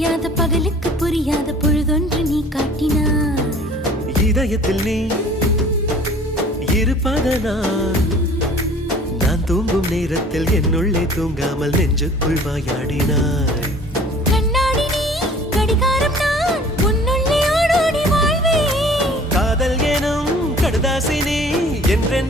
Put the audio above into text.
விடியாத பகலுக்கு புரியாத பொழுதொன்று நீ காட்டினாய். இதயத்தில் நீ இருப்பதனால் நான் தூங்கும் நேரத்தில் என்னுள்ளே தூங்காமல் நெஞ்சுக்குள் வாயாடினாய். கண்ணாடி நீ கடிகாரம் நான் உன்னுள்ளே ஓடோடி வாழ்வே. காதல் எனும் கடுதாசி நீ என்றென்று